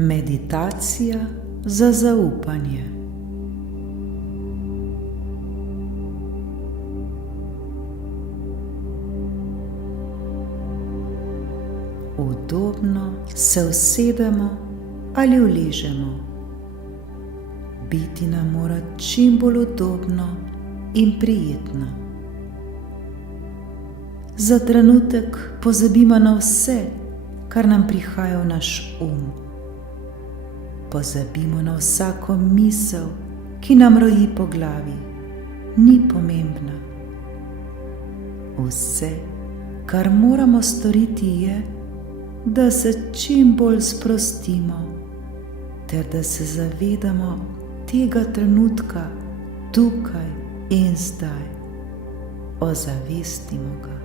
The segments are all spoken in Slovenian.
Meditacija za zaupanje. Udobno se usedemo ali uležemo. Biti nam mora čim bolj udobno in prijetno. Za trenutek pozabimo na vse, kar nam prihaja v naš Pozabimo na vsako misel, ki nam roji po glavi. Ni pomembna. Vse, kar moramo storiti, je, da se čim bolj sprostimo, ter da se zavedamo tega trenutka tukaj in zdaj. Ozavestimo ga.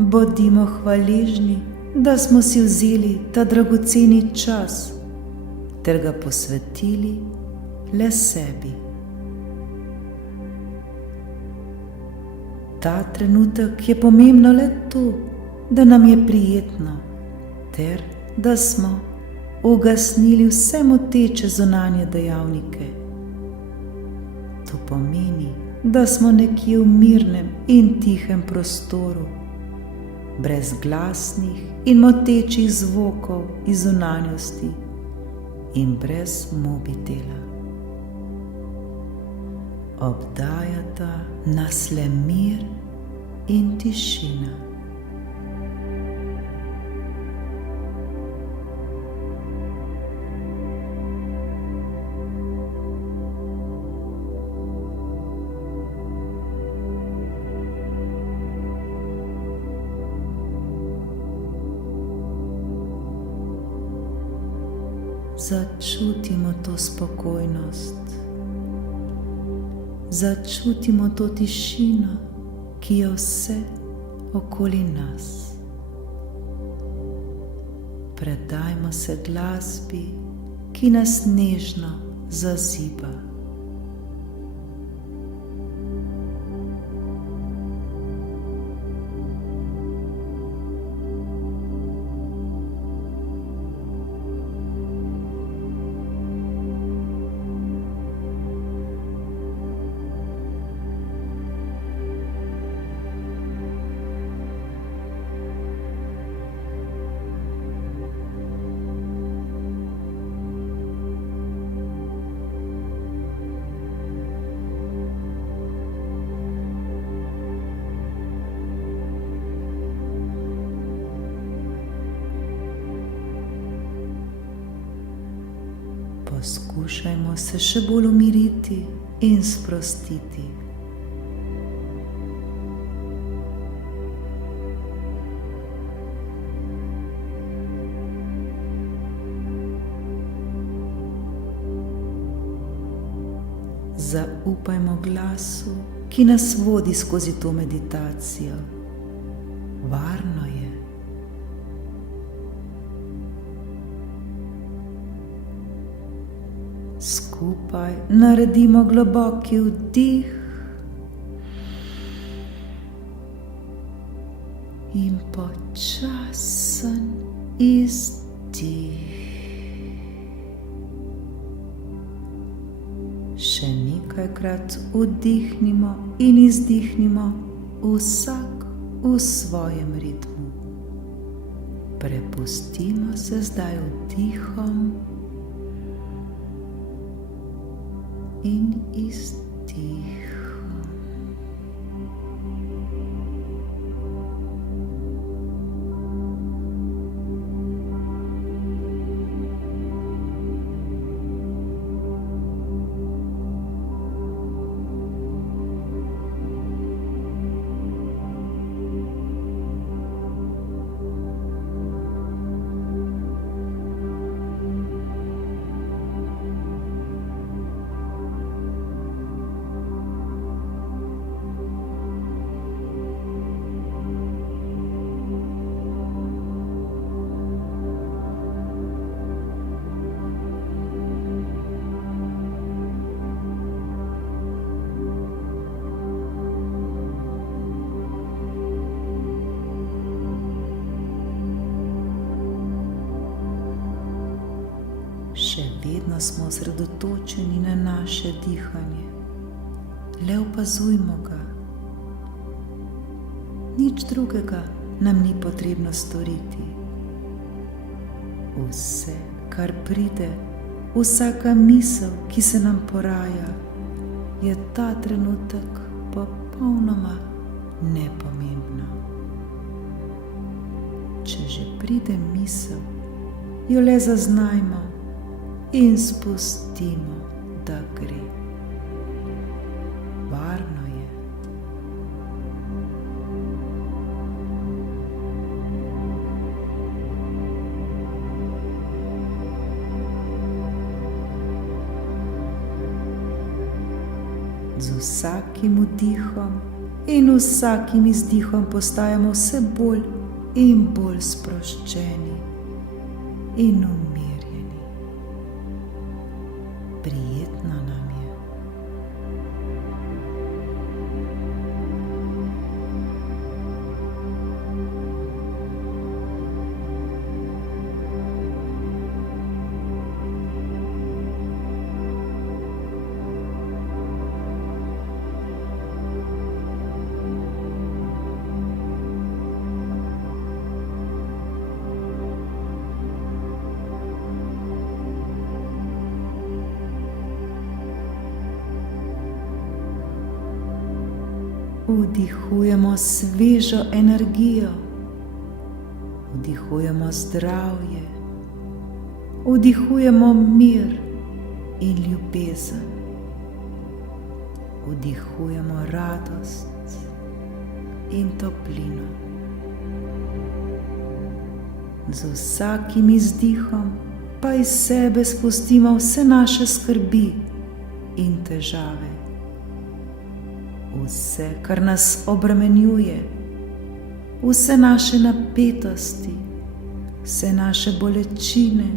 Bodimo hvaležni, da smo si vzeli ta dragoceni čas ter ga posvetili le sebi. Ta trenutek je pomembno le to, da nam je prijetno ter da smo ugasnili vse moteče zunanje dejavnike. To pomeni, da smo nekje v mirnem in tihem prostoru, brez glasnih in motečih zvokov iz zunanjosti in brez mobitela. Obdajata nas le mir in tišina. Začutimo to spokojnost, začutimo to tišino, ki je vse okoli nas. Predajmo se glasbi, ki nas nežno zaziba. Poskušajmo se še bolj umiriti in sprostiti. Zaupajmo glasu, ki nas vodi skozi to meditacijo. Varno je. Skupaj naredimo globoki vdih in počasen izdih. Še nekajkrat vdihnimo in izdihnimo, vsak v svojem ritmu. Prepustimo se zdaj vdihom in izdihom. vedno smo osredotočeni na naše dihanje. Le opazujmo ga. Nič drugega nam ni potrebno storiti. Vse, kar pride, vsaka misel, ki se nam poraja, je ta trenutek popolnoma nepomembna. Če že pride misel, jo le zaznajmo in spustimo, da gre. Varno je. Z vsakim vdihom in vsakim izdihom postajamo vse bolj in bolj sproščeni in umirjeni. Prijetno nam je. Vdihujemo svežo energijo, vdihujemo zdravje, vdihujemo mir in ljubezen, vdihujemo radost in toplino. Z vsakim izdihom pa iz sebe spustimo vse naše skrbi in težave. Vse, kar nas obremenjuje, vse naše napetosti, vse naše bolečine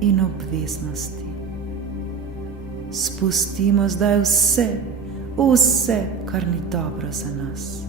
in obveznosti. Spustimo zdaj vse, kar ni dobro za nas.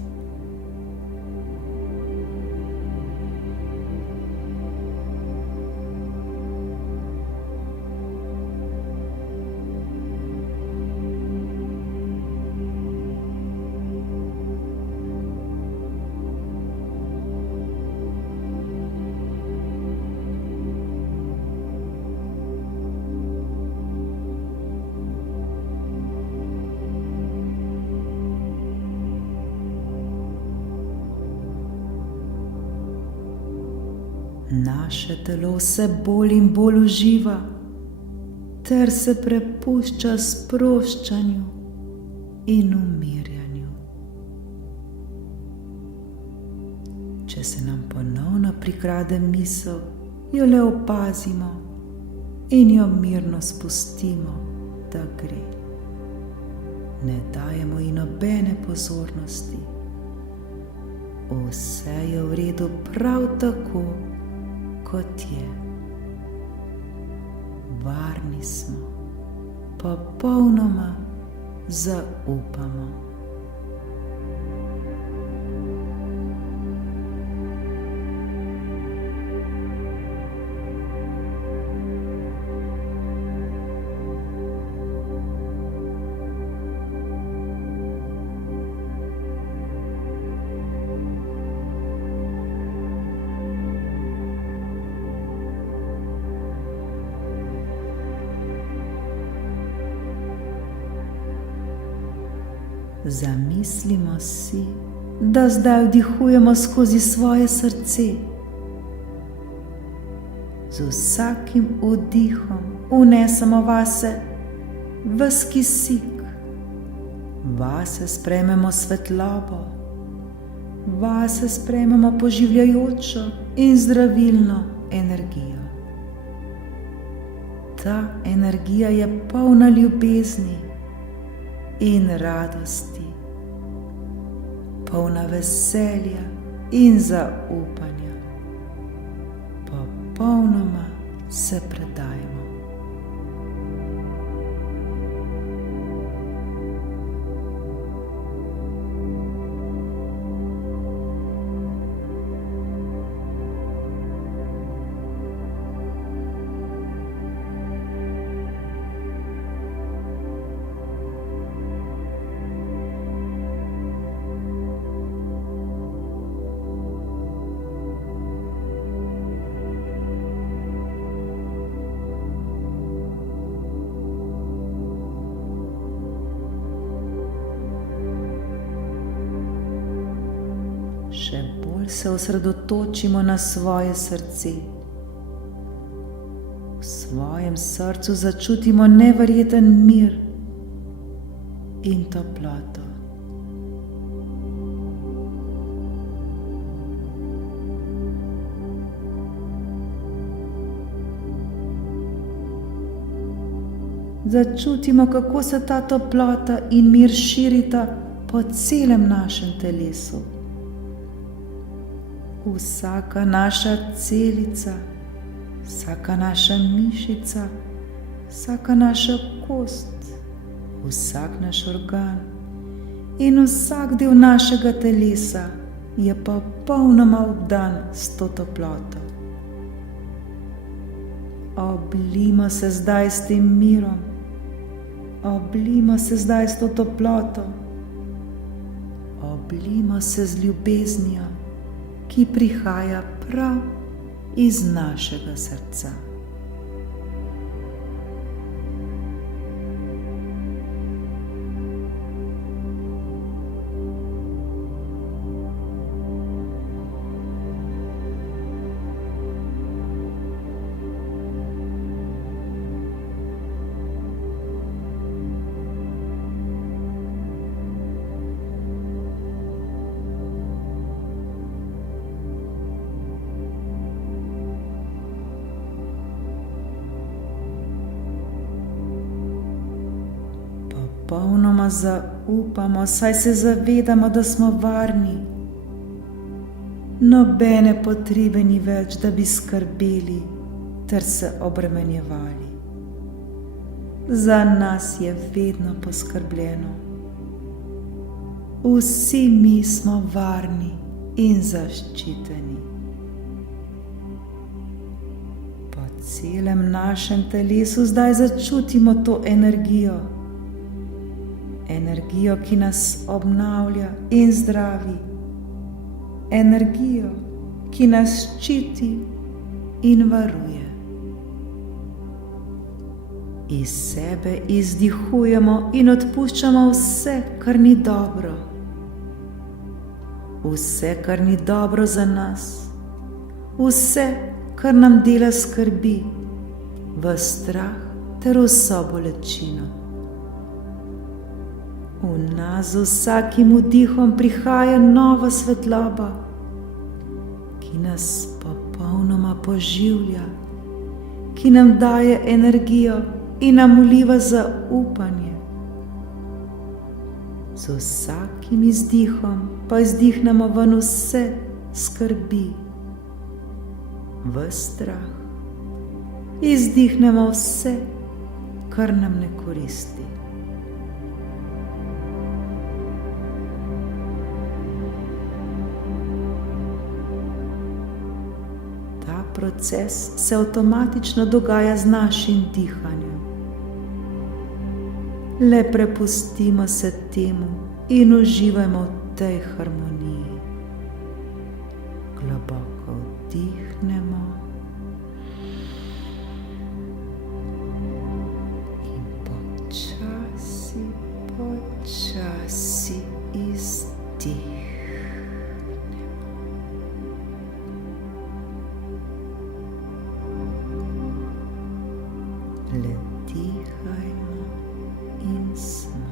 Naše telo vse bolj in bolj uživa ter se prepušča sproščanju in umirjanju. Če se nam ponovno prikrade misel, jo le opazimo in jo mirno spustimo, da gre. Ne dajemo ji nobene pozornosti. Vse je v redu prav tako, kot je. Varni smo, popolnoma zaupamo. Zamislimo si, da zdaj vdihujemo skozi svoje srce. Z vsakim vdihom vnesemo vase ves kisik, vase sprejmemo svetlobo, vase sprejmemo poživljajočo in zdravilno energijo. Ta energija je polna ljubezni in radosti, polna veselja in zaupanja. Popolnoma se predajmo. Še bolj se osredotočimo na svoje srce. V svojem srcu začutimo neverjeten mir in toploto. Začutimo, kako se ta toplota in mir širita po celem našem telesu. Vsaka naša celica, vsaka naša mišica, vsaka naša kost, vsak naš organ in vsak del našega telesa je popolnoma obdan s to toploto. Oblijmo se zdaj s tem mirom, oblijmo se zdaj s to toploto, oblijmo se z ljubeznijo, ki prihaja prav iz našega srca. Popolnoma zaupamo, saj se zavedamo, da smo varni. Nobene potrebe ni več, da bi skrbeli ter se obremenjevali. Za nas je vedno poskrbljeno. Vsi mi smo varni in zaščiteni. Po celem našem telesu zdaj začutimo to energijo. Energijo, ki nas obnavlja in zdravi. Energijo, ki nas ščiti in varuje. Iz sebe izdihujemo in odpuščamo vse, kar ni dobro. Vse, kar ni dobro za nas. Vse, kar nam dela skrbi, v strah ter vso bolečino. V nas z vsakim vdihom prihaja nova svetloba, ki nas popolnoma poživlja, ki nam daje energijo in nam vliva zaupanje. Z vsakim izdihom pa izdihnemo ven vse skrbi, ves strah. Izdihnemo vse, kar nam ne koristi. Proces se avtomatično dogaja z našim dihanjem. Le prepustimo se temu in uživajmo v tej harmoniji. Globoko vdihnemo in počasi, počasi izdihnemo. Le dihajmo in smo.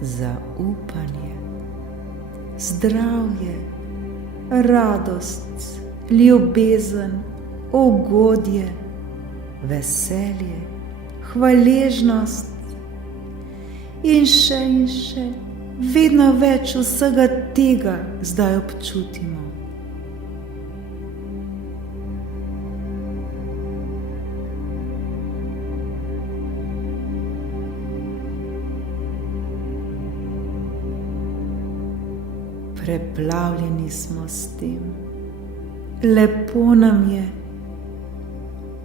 Zaupanje, zdravje, radost, ljubezen, ugodje, veselje, hvaležnost in še, vedno več vsega tega zdaj občutimo. Preplavljeni smo s tem. Lepo nam je.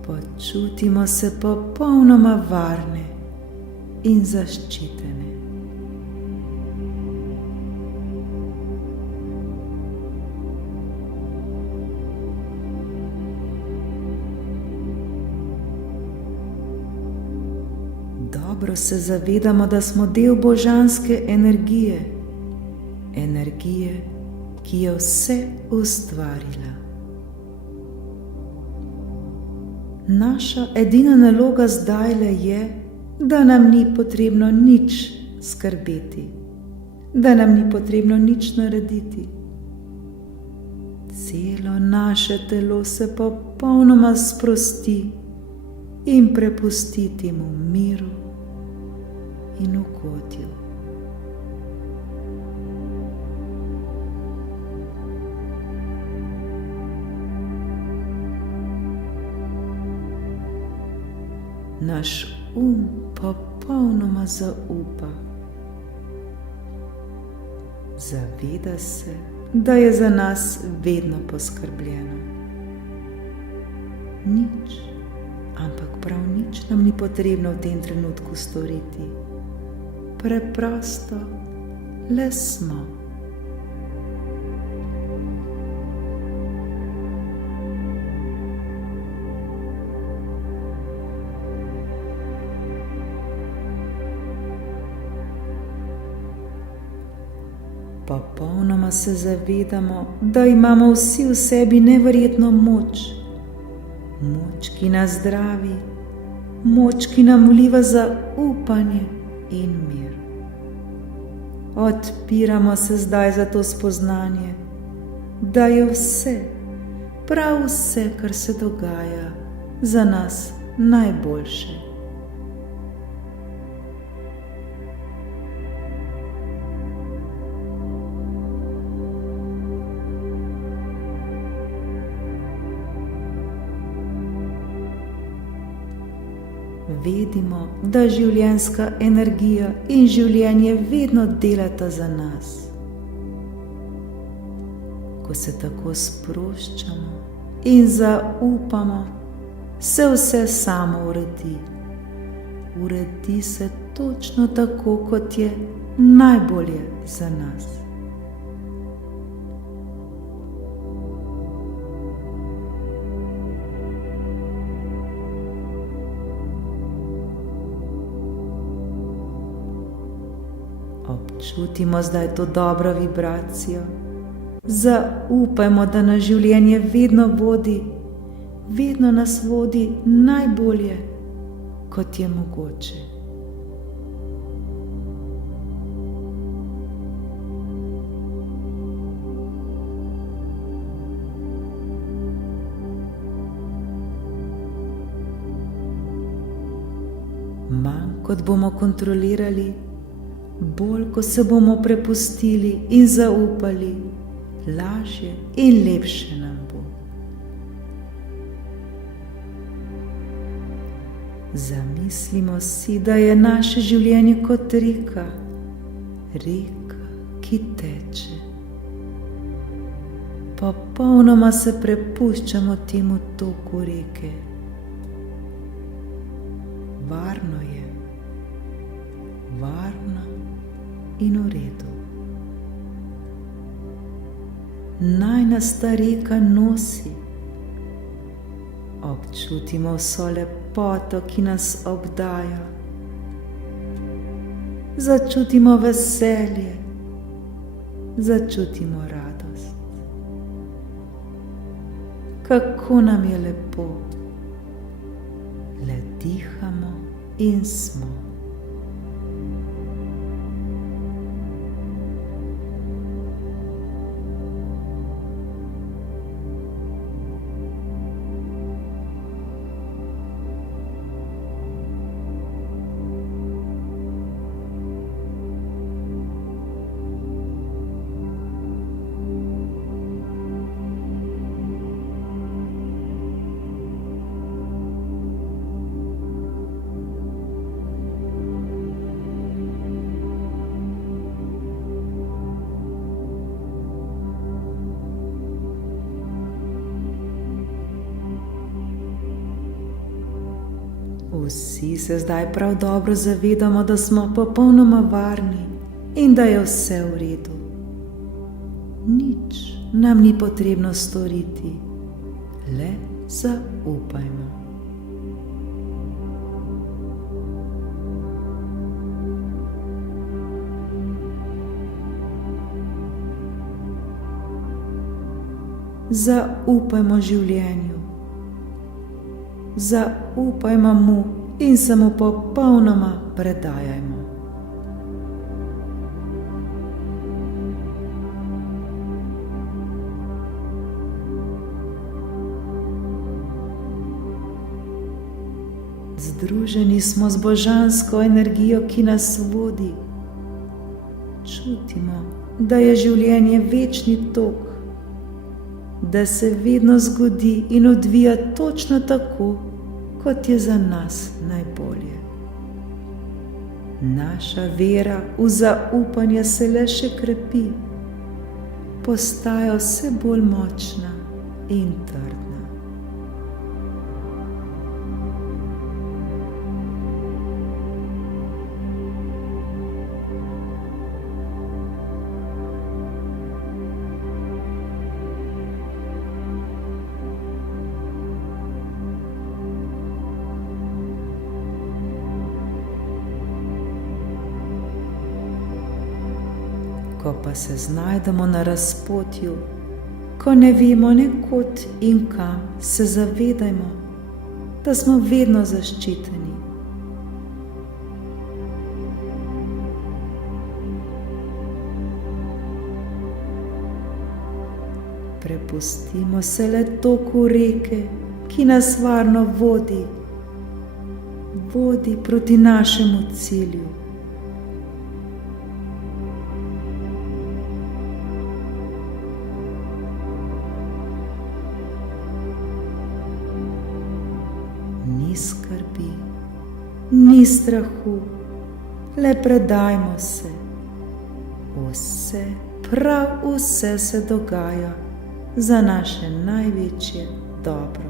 Počutimo se popolnoma varne in zaščitene. Dobro se zavedamo, da smo del božanske energije, energije, ki je vse ustvarila. Naša edina naloga zdajle je, da nam ni potrebno nič skrbeti, da nam ni potrebno nič narediti. Celo naše telo se popolnoma sprosti in prepusti temu miru in ugodju. Naš popolnoma zaupa. Zaveda se, da je za nas vedno poskrbljeno. Nič, ampak prav nič nam ni potrebno v tem trenutku storiti. Preprosto le smo. Popolnoma se zavedamo, da imamo vsi v sebi neverjetno moč. Moč, ki nas zdravi, moč, ki nam vliva zaupanje in mir. Odpiramo se zdaj za to spoznanje, da je vse, prav vse, kar se dogaja, za nas najboljše. Vedimo, da življenjska energija in življenje vedno delata za nas. Ko se tako sproščamo in zaupamo, se vse samo uredi. Uredi se točno tako, kot je najbolje za nas. Občutimo zdaj to dobro vibracijo. Zaupajmo, da nas življenje vedno nas vodi najbolje, kot je mogoče. Manj kot bomo kontrolirali, bolj ko se bomo prepustili in zaupali, lažje in lepše nam bo. Zamislimo si, da je naše življenje kot reka, ki teče. Popolnoma se prepuščamo temu toku reke. Varno je, varno in v redu. Naj nas ta reka nosi. Občutimo vso lepoto, ki nas obdaja. Začutimo veselje, začutimo radost. Kako nam je lepo. Le dihamo in smo. Vsi se zdaj prav dobro zavedamo, da smo popolnoma varni in da je vse v redu. Nič nam ni potrebno storiti, le zaupajmo. Zaupajmo življenju, zaupajmo mu in se mu popolnoma predajajmo. Združeni smo z božansko energijo, ki nas vodi. Čutimo, da je življenje večni tok, da se vedno zgodi in odvija točno tako, kot je za nas najbolje. Naša vera v zaupanje se le še krepi, postaja vse bolj močna in trdna. Ko pa se znajdemo na razpotju, ko ne vemo ne kod in kam, se zavedajmo, da smo vedno zaščiteni. Prepustimo se le toku reke, ki nas varno vodi proti našemu cilju. Ni skrbi, ni strahu, le predajmo se. Vse, prav vse se dogaja za naše največje dobro.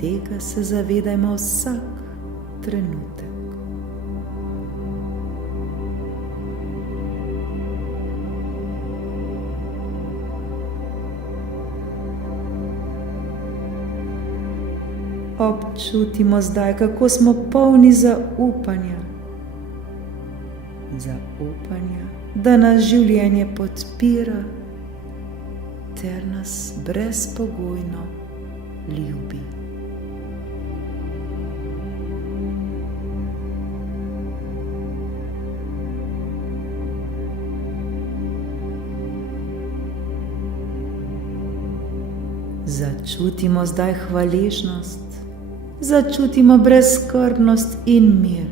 Tega se zavedajmo vsak trenutek. Občutimo zdaj, kako smo polni zaupanja. Zaupanja, da nas življenje podpira ter nas brezpogojno ljubi. Začutimo zdaj hvaležnost, začutimo brezskrbnost in mir.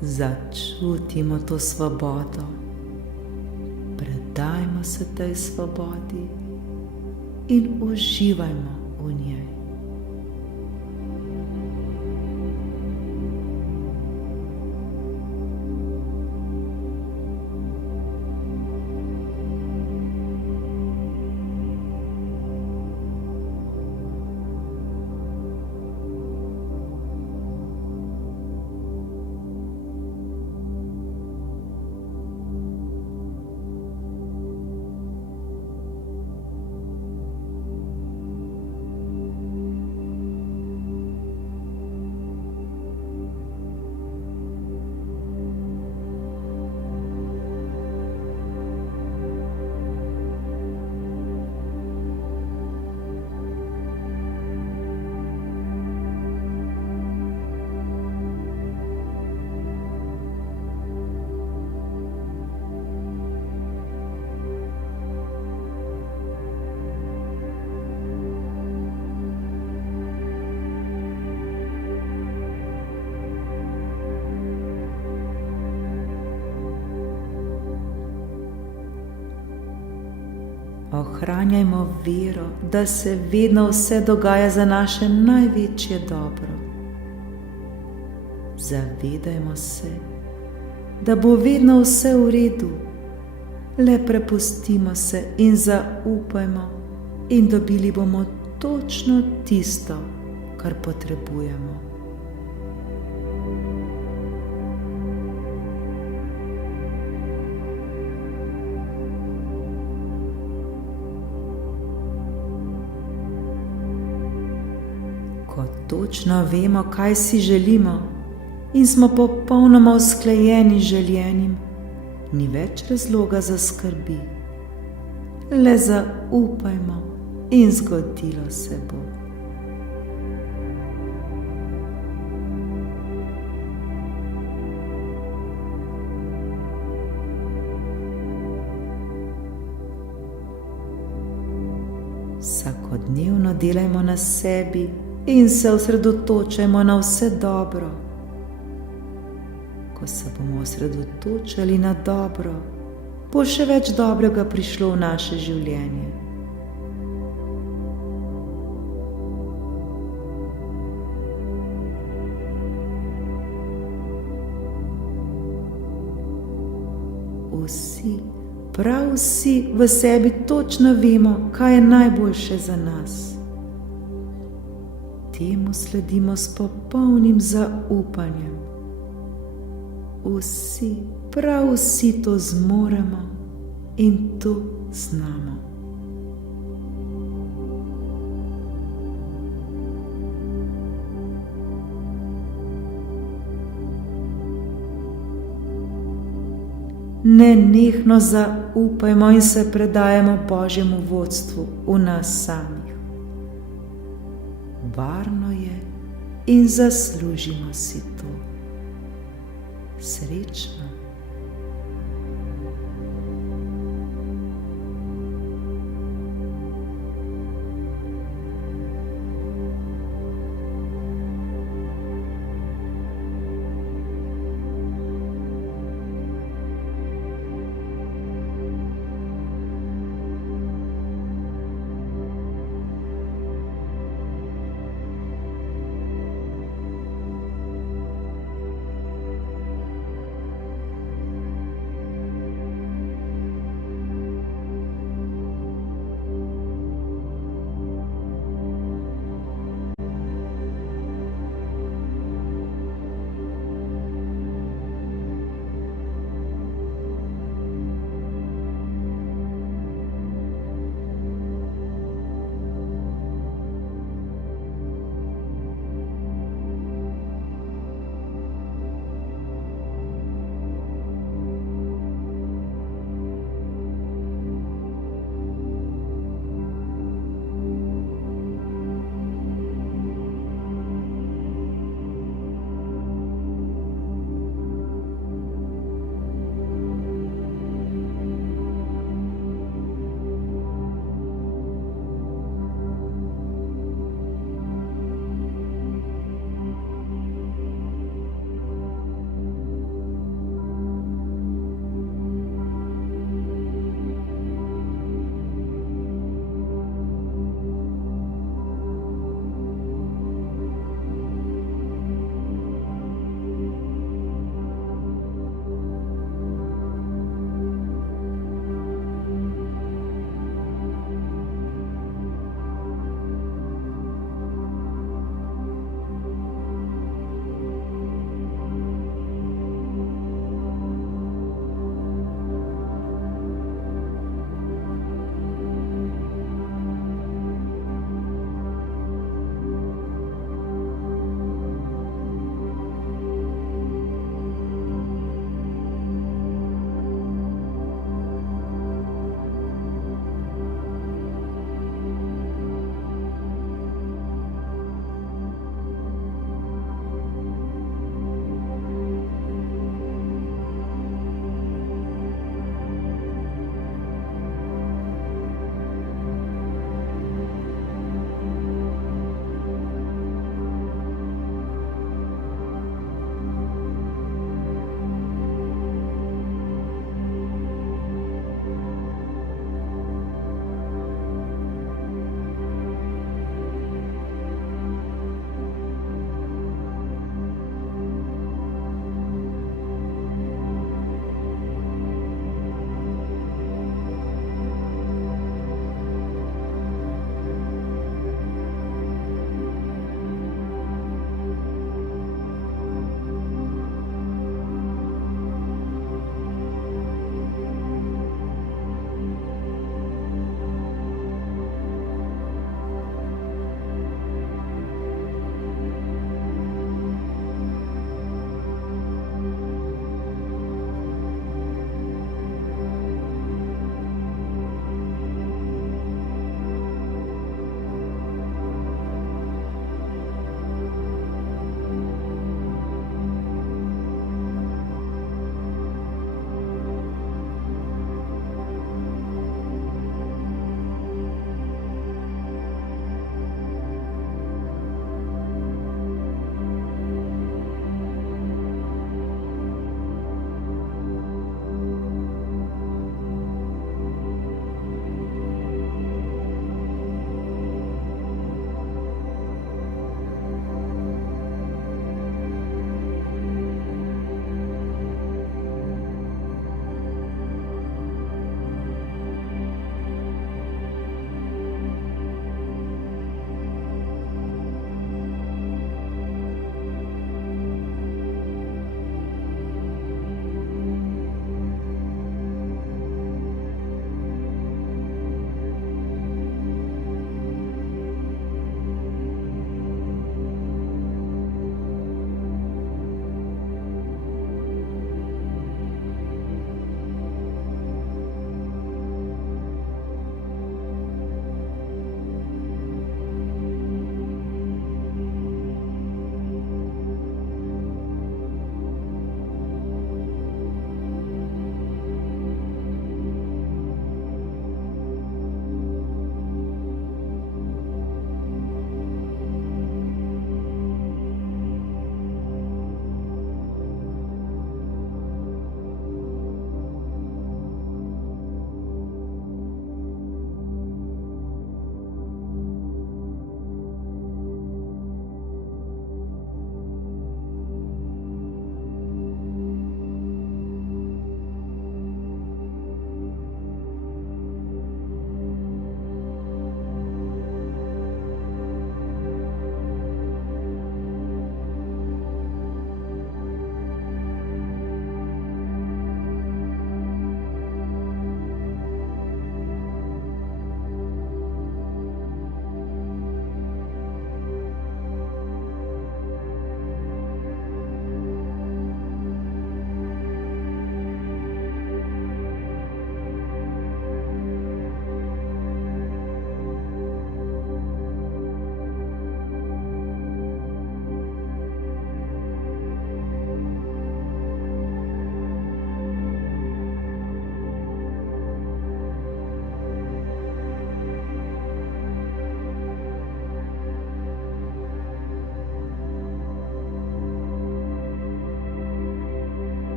Začutimo to svobodo, predajmo se tej svobodi in uživajmo v njej. Ohranjajmo vero, da se vedno vse dogaja za naše največje dobro. Zavedajmo se, da bo vedno vse v redu, le prepustimo se in zaupajmo in dobili bomo točno tisto, kar potrebujemo. Ko točno vemo, kaj si želimo in smo popolnoma usklajeni z željenim, ni več razloga za skrbi. Le zaupajmo in zgodilo se bo. Vsakodnevno delajmo na sebi in se osredotočajmo na vse dobro. Ko se bomo osredotočali na dobro, bo še več dobrega prišlo v naše življenje. Vsi, prav vsi v sebi točno vemo, kaj je najboljše za nas. Temu sledimo s popolnim zaupanjem. Vsi, prav vsi to zmoremo in to znamo. Nenehno zaupajmo in se predajamo Božjemu vodstvu v nas samih. Varno je in zaslužimo si to. Srečno.